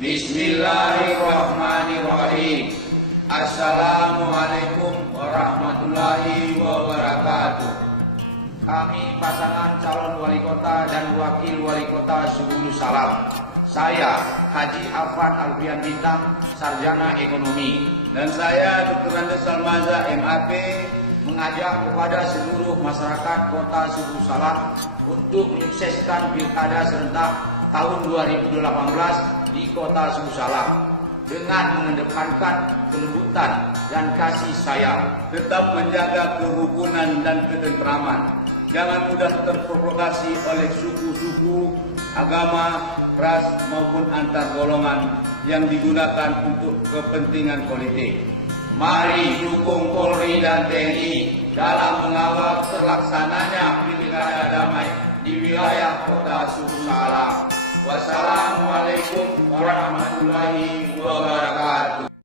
Bismillahirrahmanirrahim. Assalamualaikum warahmatullahi wabarakatuh. Kami pasangan calon wali kota dan wakil wali kota Subulu Salam. Saya Haji Afan Alfian Bintang, Sarjana Ekonomi. Dan saya Dr. Andes Salmaza, MAP, mengajak kepada seluruh masyarakat kota Subulu Salam untuk menyukseskan pilkada serentak tahun 2018 di kota Subulu Salam dengan mengedepankan kelembutan dan kasih sayang. tetap menjaga kerukunan dan ketentraman. Jangan mudah terprovokasi oleh suku-suku, agama, ras maupun antar golongan yang digunakan untuk kepentingan politik. Mari dukung Polri dan TNI dalam mengawal terlaksananya pilkada damai di wilayah kota Subulu Salam. Wassalamualaikum warahmatullahi wabarakatuh.